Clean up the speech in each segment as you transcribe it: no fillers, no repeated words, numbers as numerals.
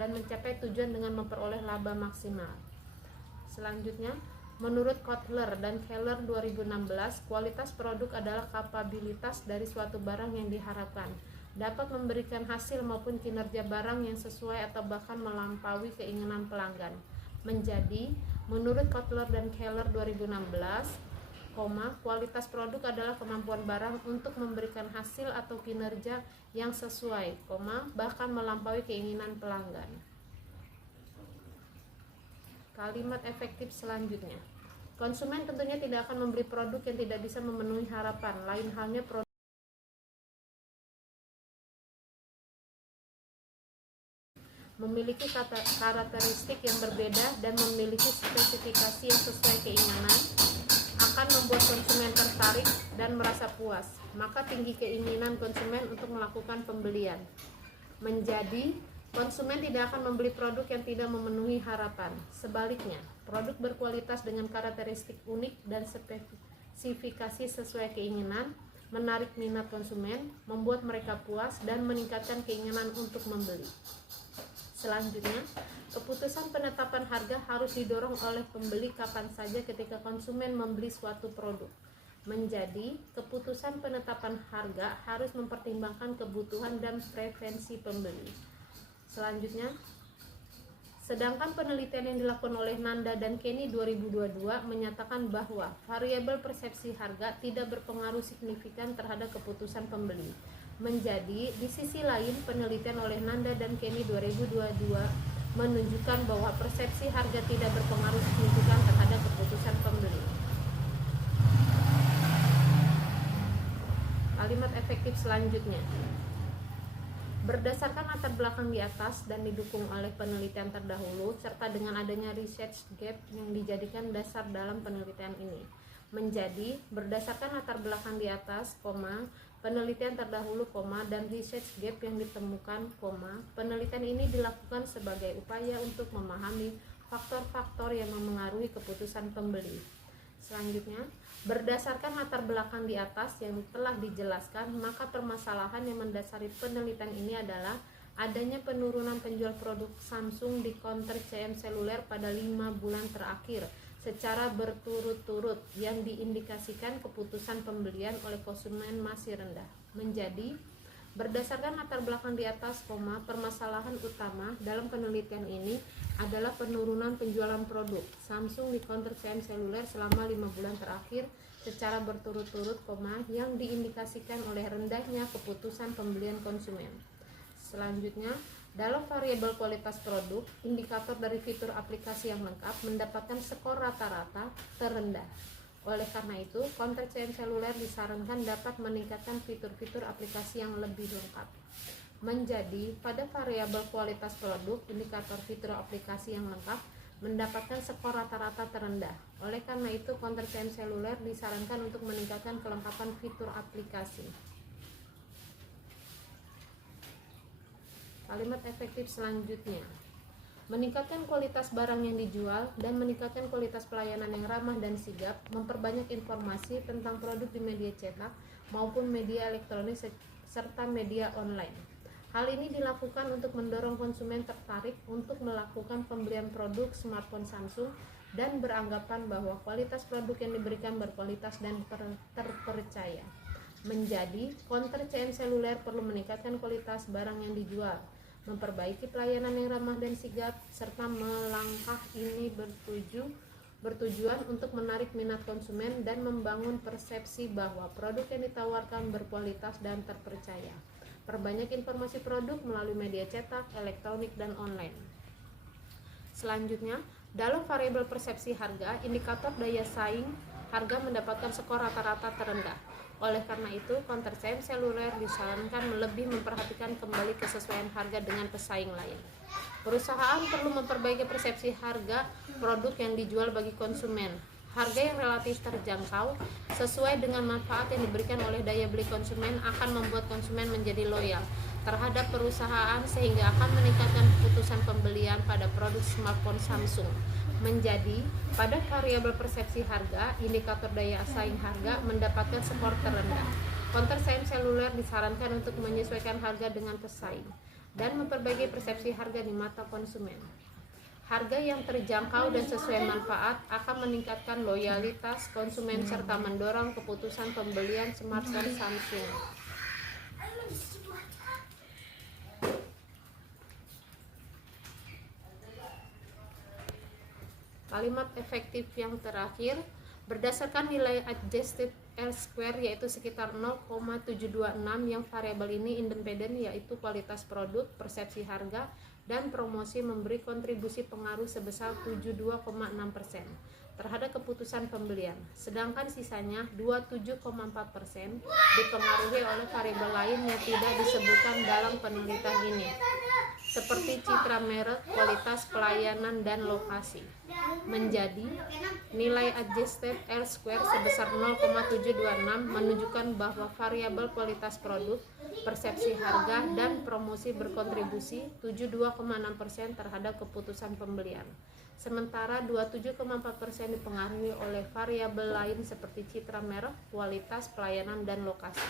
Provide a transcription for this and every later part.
dan mencapai tujuan dengan memperoleh laba maksimal. Selanjutnya, menurut Kotler dan Keller 2016, kualitas produk adalah kapabilitas dari suatu barang yang diharapkan dapat memberikan hasil maupun kinerja barang yang sesuai atau bahkan melampaui keinginan pelanggan. Menjadi, menurut Kotler dan Keller 2016, kualitas produk adalah kemampuan barang untuk memberikan hasil atau kinerja yang sesuai, bahkan melampaui keinginan pelanggan. Kalimat efektif selanjutnya. Konsumen tentunya tidak akan membeli produk yang tidak bisa memenuhi harapan. Lain halnya produk memiliki karakteristik yang berbeda dan memiliki spesifikasi yang sesuai keinginan akan membuat konsumen tertarik dan merasa puas. Maka tinggi keinginan konsumen untuk melakukan pembelian. Menjadi, konsumen tidak akan membeli produk yang tidak memenuhi harapan. Sebaliknya, produk berkualitas dengan karakteristik unik dan spesifikasi sesuai keinginan menarik minat konsumen, membuat mereka puas dan meningkatkan keinginan untuk membeli. Selanjutnya, keputusan penetapan harga harus didorong oleh pembeli kapan saja ketika konsumen membeli suatu produk. Menjadi, keputusan penetapan harga harus mempertimbangkan kebutuhan dan preferensi pembeli. Selanjutnya, sedangkan penelitian yang dilakukan oleh Nanda dan Kenny 2022 menyatakan bahwa variabel persepsi harga tidak berpengaruh signifikan terhadap keputusan pembeli. Menjadi, di sisi lain, penelitian oleh Nanda dan Kenny 2022 menunjukkan bahwa persepsi harga tidak berpengaruh signifikan terhadap keputusan pembeli. Kalimat efektif selanjutnya. Berdasarkan latar belakang di atas dan didukung oleh penelitian terdahulu serta dengan adanya research gap yang dijadikan dasar dalam penelitian ini. Menjadi, berdasarkan latar belakang di atas, penelitian terdahulu, dan research gap yang ditemukan, penelitian ini dilakukan sebagai upaya untuk memahami faktor-faktor yang memengaruhi keputusan pembeli. Selanjutnya, berdasarkan latar belakang di atas yang telah dijelaskan, maka permasalahan yang mendasari penelitian ini adalah adanya penurunan penjual produk Samsung di counter CM seluler pada 5 bulan terakhir secara berturut-turut yang diindikasikan keputusan pembelian oleh konsumen masih rendah. Menjadi, berdasarkan latar belakang di atas, permasalahan utama dalam penelitian ini adalah penurunan penjualan produk Samsung di counter CM seluler selama 5 bulan terakhir secara berturut-turut, yang diindikasikan oleh rendahnya keputusan pembelian konsumen. Selanjutnya, dalam variabel kualitas produk, indikator dari fitur aplikasi yang lengkap mendapatkan skor rata-rata terendah. Oleh karena itu, counter CM seluler disarankan dapat meningkatkan fitur-fitur aplikasi yang lebih lengkap. Menjadi, pada variabel kualitas produk, indikator fitur aplikasi yang lengkap mendapatkan skor rata-rata terendah. Oleh karena itu, counter CM seluler disarankan untuk meningkatkan kelengkapan fitur aplikasi. Kalimat efektif selanjutnya. Meningkatkan kualitas barang yang dijual dan meningkatkan kualitas pelayanan yang ramah dan sigap, memperbanyak informasi tentang produk di media cetak maupun media elektronik serta media online. Hal ini dilakukan untuk mendorong konsumen tertarik untuk melakukan pembelian produk smartphone Samsung dan beranggapan bahwa kualitas produk yang diberikan berkualitas dan terpercaya. Menjadi, counter CM seluler perlu meningkatkan kualitas barang yang dijual, memperbaiki pelayanan yang ramah dan sigap, serta melangkah ini bertujuan untuk menarik minat konsumen dan membangun persepsi bahwa produk yang ditawarkan berkualitas dan terpercaya. Perbanyak informasi produk melalui media cetak, elektronik, dan online. Selanjutnya, dalam variabel persepsi harga, indikator daya saing harga mendapatkan skor rata-rata terendah. Oleh karena itu, counter CM seluler disarankan lebih memperhatikan kembali kesesuaian harga dengan pesaing lain. Perusahaan perlu memperbaiki persepsi harga produk yang dijual bagi konsumen. Harga yang relatif terjangkau sesuai dengan manfaat yang diberikan oleh daya beli konsumen akan membuat konsumen menjadi loyal terhadap perusahaan sehingga akan meningkatkan keputusan pembelian pada produk smartphone Samsung. Menjadi, pada variabel persepsi harga, indikator daya saing harga mendapatkan skor terendah. Counter CM seluler disarankan untuk menyesuaikan harga dengan pesaing. dan memperbaiki persepsi harga di mata konsumen. Harga yang terjangkau dan sesuai manfaat akan meningkatkan loyalitas konsumen serta mendorong keputusan pembelian smartphone Samsung. Kalimat efektif yang terakhir, berdasarkan nilai adjusted R-square yaitu sekitar 0,726, yang variabel ini independen yaitu kualitas produk, persepsi harga, dan promosi memberi kontribusi pengaruh sebesar 72,6% terhadap keputusan pembelian, sedangkan sisanya 27,4% dipengaruhi oleh variabel lain yang tidak disebutkan dalam penelitian ini, seperti citra merek, kualitas pelayanan, dan lokasi. Menjadi nilai adjusted R-square sebesar 0,726 menunjukkan bahwa variabel kualitas produk, persepsi harga, dan promosi berkontribusi 72,6% terhadap keputusan pembelian. Sementara 27,4% dipengaruhi oleh variabel lain seperti citra merek, kualitas pelayanan, dan lokasi.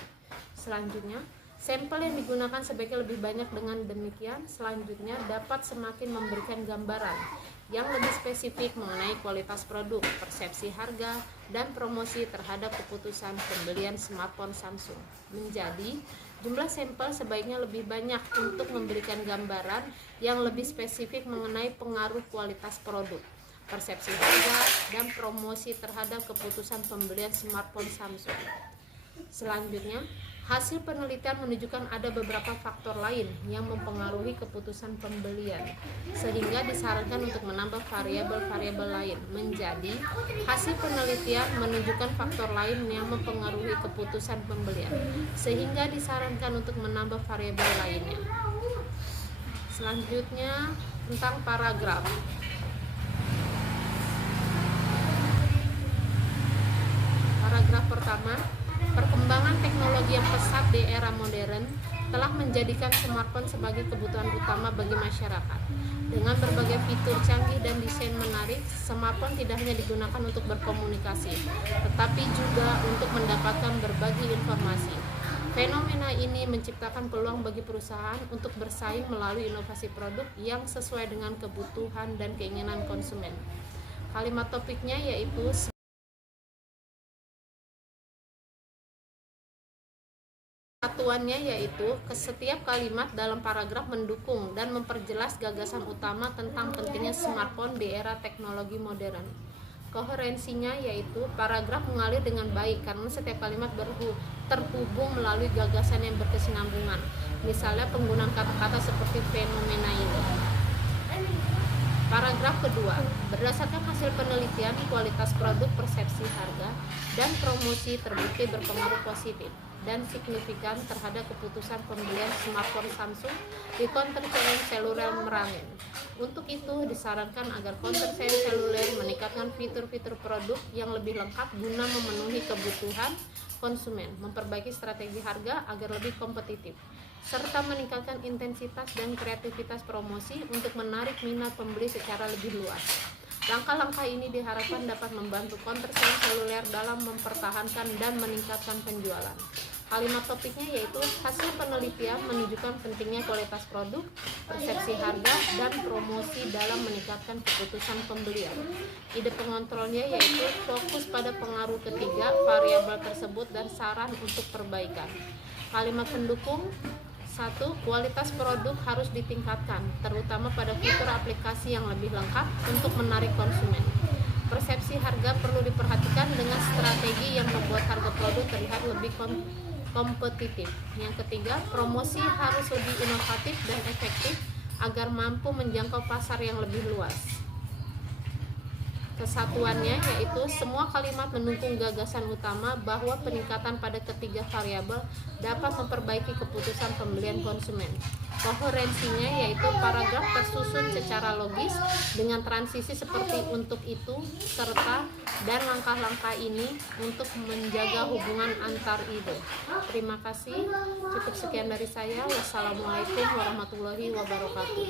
Selanjutnya, sampel yang digunakan sebaiknya lebih banyak. Dengan demikian, selanjutnya dapat semakin memberikan gambaran yang lebih spesifik mengenai kualitas produk, persepsi harga, dan promosi terhadap keputusan pembelian smartphone Samsung. Menjadi, jumlah sampel sebaiknya lebih banyak untuk memberikan gambaran yang lebih spesifik mengenai pengaruh kualitas produk, persepsi harga, dan promosi terhadap keputusan pembelian smartphone Samsung. Selanjutnya, hasil penelitian menunjukkan ada beberapa faktor lain yang mempengaruhi keputusan pembelian, sehingga disarankan untuk menambah variabel-variabel lain. Menjadi, hasil penelitian menunjukkan faktor lain yang mempengaruhi keputusan pembelian, sehingga disarankan untuk menambah variabel lainnya. Selanjutnya, tentang paragraf. Paragraf pertama, perkembangan teknologi yang pesat di era modern telah menjadikan smartphone sebagai kebutuhan utama bagi masyarakat. Dengan berbagai fitur canggih dan desain menarik, smartphone tidak hanya digunakan untuk berkomunikasi, tetapi juga untuk mendapatkan berbagi informasi. Fenomena ini menciptakan peluang bagi perusahaan untuk bersaing melalui inovasi produk yang sesuai dengan kebutuhan dan keinginan konsumen. Kalimat topiknya yaitu satuannya yaitu setiap kalimat dalam paragraf mendukung dan memperjelas gagasan utama tentang pentingnya smartphone di era teknologi modern. Koherensinya yaitu paragraf mengalir dengan baik karena setiap kalimat terhubung melalui gagasan yang berkesinambungan. Misalnya penggunaan kata-kata seperti fenomena ini. Paragraf kedua, berdasarkan hasil penelitian, kualitas produk, persepsi harga, dan promosi terbukti berpengaruh positif dan signifikan terhadap keputusan pembelian smartphone Samsung di konter-seri seluler Merangin. Untuk itu, disarankan agar konter-seri seluler meningkatkan fitur-fitur produk yang lebih lengkap guna memenuhi kebutuhan konsumen, memperbaiki strategi harga agar lebih kompetitif, serta meningkatkan intensitas dan kreativitas promosi untuk menarik minat pembeli secara lebih luas. Langkah-langkah ini diharapkan dapat membantu konter-seri seluler dalam mempertahankan dan meningkatkan penjualan. Kalimat topiknya yaitu hasil penelitian menunjukkan pentingnya kualitas produk, persepsi harga, dan promosi dalam meningkatkan keputusan pembelian. Ide pengontrolnya yaitu fokus pada pengaruh ketiga variabel tersebut dan saran untuk perbaikan. Kalimat pendukung: 1. Kualitas produk harus ditingkatkan, terutama pada fitur aplikasi yang lebih lengkap untuk menarik konsumen. Persepsi harga perlu diperhatikan dengan strategi yang membuat harga produk terlihat lebih kompetitif. Yang ketiga, promosi harus lebih inovatif dan efektif agar mampu menjangkau pasar yang lebih luas. Kesatuannya yaitu semua kalimat mendukung gagasan utama bahwa peningkatan pada ketiga variabel dapat memperbaiki keputusan pembelian konsumen. Koherensinya yaitu paragraf tersusun secara logis dengan transisi seperti untuk itu, serta, dan langkah-langkah ini untuk menjaga hubungan antar ide. Terima kasih. Cukup sekian dari saya. Wassalamualaikum warahmatullahi wabarakatuh.